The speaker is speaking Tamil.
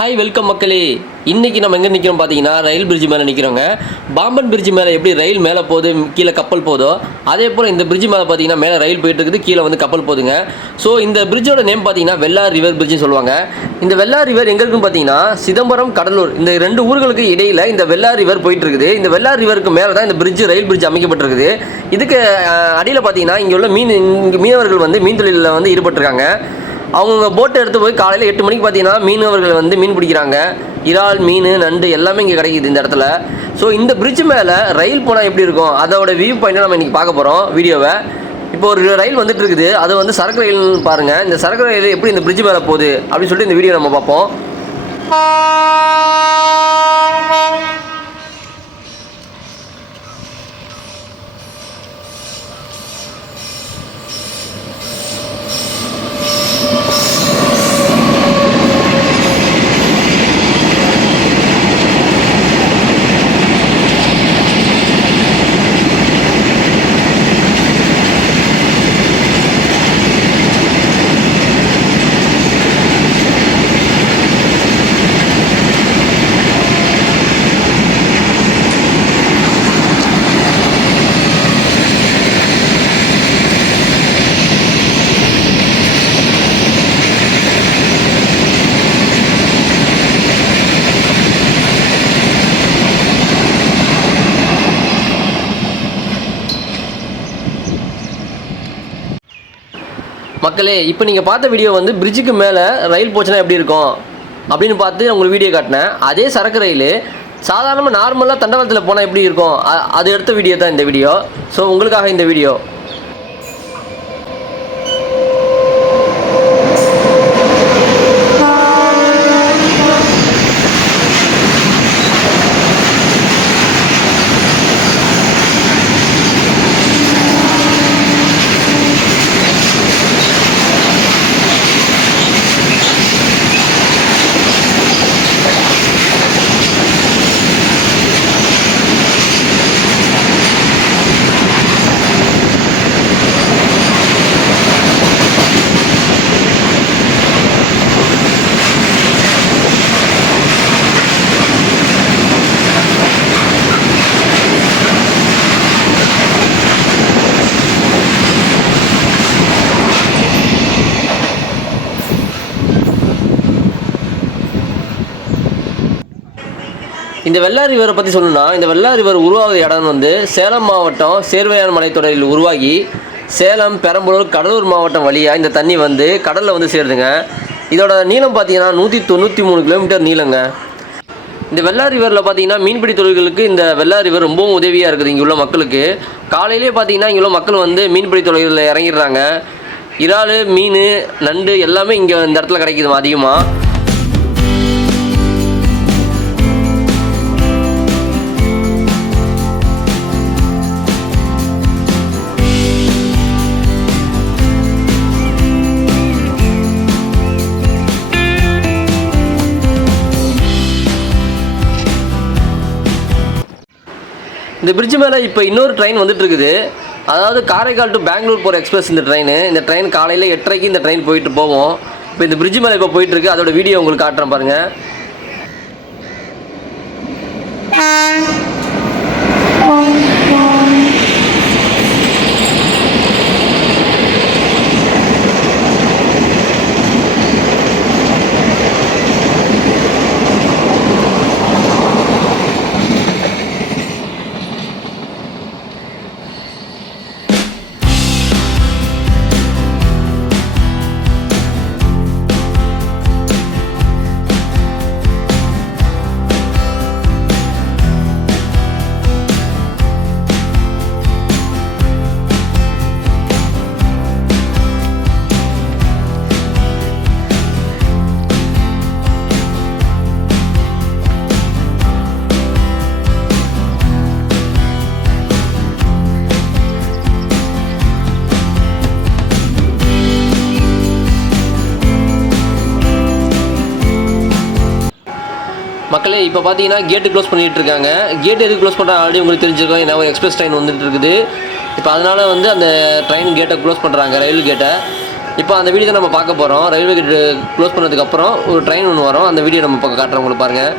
ஹாய் வெல்கம் மக்களே. இன்றைக்கி நம்ம எங்கே நிற்கிறோம் பார்த்தீங்கன்னா ரயில் பிரிட்ஜ் மேலே நிற்கிறோங்க. பாம்பன் பிரிட்ஜ் மேலே எப்படி ரயில் மேலே போகுது கீழே கப்பல் போதோ அதே போல் இந்த பிரிட்ஜ் மேலே பார்த்தீங்கன்னா மேலே ரயில் போயிட்டு இருக்குது, கீழே வந்து கப்பல் போகுதுங்க. ஸோ இந்த பிரிட்ஜோட நேம் பார்த்தீங்கன்னா வெள்ளார் ரிவர் பிரிட்ஜ்னு சொல்லுவாங்க. இந்த வெள்ளார் ரிவர் எங்கே இருக்குன்னு பார்த்தீங்கன்னா சிதம்பரம் கடலூர் இந்த ரெண்டு ஊர்களுக்கு இடையில் இந்த வெள்ளார் ரிவர் போயிட்டு இருக்குது. இந்த வெள்ளார் ரிவருக்கு மேலே தான் இந்த பிரிட்ஜ் ரயில் பிரிட்ஜ் அமைக்கப்பட்டிருக்குது. இதுக்கு அடியில் பார்த்தீங்கன்னா இங்கே உள்ள மீனவர்கள் வந்து மீன் தொழிலில் வந்து ஈடுபட்டிருக்காங்க. அவங்க போட்டை எடுத்து போய் காலையில் 8 மணிக்கு பார்த்தீங்கன்னா மீனவர்கள் வந்து மீன் பிடிக்கிறாங்க. இறால், மீன், நண்டு எல்லாமே இங்கே கிடைக்குது இந்த இடத்துல. ஸோ இந்த பிரிட்ஜ் மேலே ரயில் போனால் எப்படி இருக்கும் அதோட வியூ பாயிண்ட்டை நம்ம இன்றைக்கி பார்க்க போகிறோம் வீடியோவை. இப்போ ஒரு ரயில் வந்துட்டு இருக்குது, அது வந்து சரக்கு ரயில்னு பாருங்கள். இந்த சரக்கு ரயில் எப்படி இந்த பிரிட்ஜ் மேலே போகுது அப்படின்னு சொல்லிட்டு இந்த வீடியோ நம்ம பார்ப்போம். மக்களே, இப்போ நீங்கள் பார்த்த வீடியோ வந்து பிரிட்ஜுக்கு மேலே ரயில் போச்சுன்னா எப்படி இருக்கும் அப்படின்னு பார்த்து உங்களுக்கு வீடியோ காட்டினேன். அதே சரக்கு ரயில் சாதாரணமாக நார்மலாக தண்டவாளத்தில் போனால் எப்படி இருக்கும் அது எடுத்த வீடியோ தான் இந்த வீடியோ. ஸோ உங்களுக்காக இந்த வீடியோ. இந்த வெள்ளார் ரிவரை பற்றி சொல்லணும்னா, இந்த வெள்ளார் ரிவர் உருவாகுது இடம் வந்து சேலம் மாவட்டம் சேர்வையான் மலைத்தொடரில் உருவாகி சேலம், பெரம்பலூர், கடலூர் மாவட்டம் வழியாக இந்த தண்ணி வந்து கடலில் வந்து சேருதுங்க. இதோட நீளம் பார்த்தீங்கன்னா 193 கிலோமீட்டர் நீளங்க. இந்த வெள்ளார் ரிவரில் பார்த்தீங்கன்னா மீன்பிடி தொழில்களுக்கு இந்த வெள்ளார் ரிவர் ரொம்பவும் உதவியாக இருக்குது. இங்கே உள்ள மக்களுக்கு காலையிலே பார்த்தீங்கன்னா இங்கே உள்ள மக்கள் வந்து மீன்பிடி தொழில்களில் இறங்கிடுறாங்க. இறால், மீன், நண்டு எல்லாமே இங்கே இந்த இடத்துல கிடைக்குது அதிகமாக. இந்த பிரிட்ஜ் மேலே இப்போ இன்னொரு ட்ரெயின் வந்துட்டு இருக்குது. அதாவது காரைக்கால் டு பெங்களூர் போகிற எக்ஸ்பிரஸ் இந்த ட்ரெயின் காலையில் 8:30 இந்த ட்ரெயின் போயிட்டு போவோம். இப்போ இந்த பிரிட்ஜ் மேலே இப்போ போயிட்டுருக்கு, அதோட வீடியோ உங்களுக்கு காட்டுறேன் பாருங்கள். மக்களே, இப்போ பார்த்தீங்கன்னா கேட்டு க்ளோஸ் பண்ணிகிட்டு இருக்காங்க. கேட்டு எதுக்கு க்ளோஸ் பண்ணுறாங்க ஆல்ரெடி உங்களுக்கு தெரிஞ்சிருக்கோம். ஏன்னா ஒரு எக்ஸ்பிரஸ் ட்ரெயின் வந்துட்டு இருக்குது. இப்போ அதனால் வந்து அந்த ட்ரெயின் கேட்டை க்ளோஸ் பண்ணுறாங்க, ரயில் கேட்டை. இப்போ அந்த வீடியோ தான் நம்ம பார்க்க போகிறோம். ரயில்வே கேட் க்ளோஸ் பண்ணதுக்கப்புறம் ஒரு ட்ரெயின் ஒன்று வரும். அந்த வீடியோ நம்ம காட்டுறோம் உங்களுக்கு பாருங்கள்.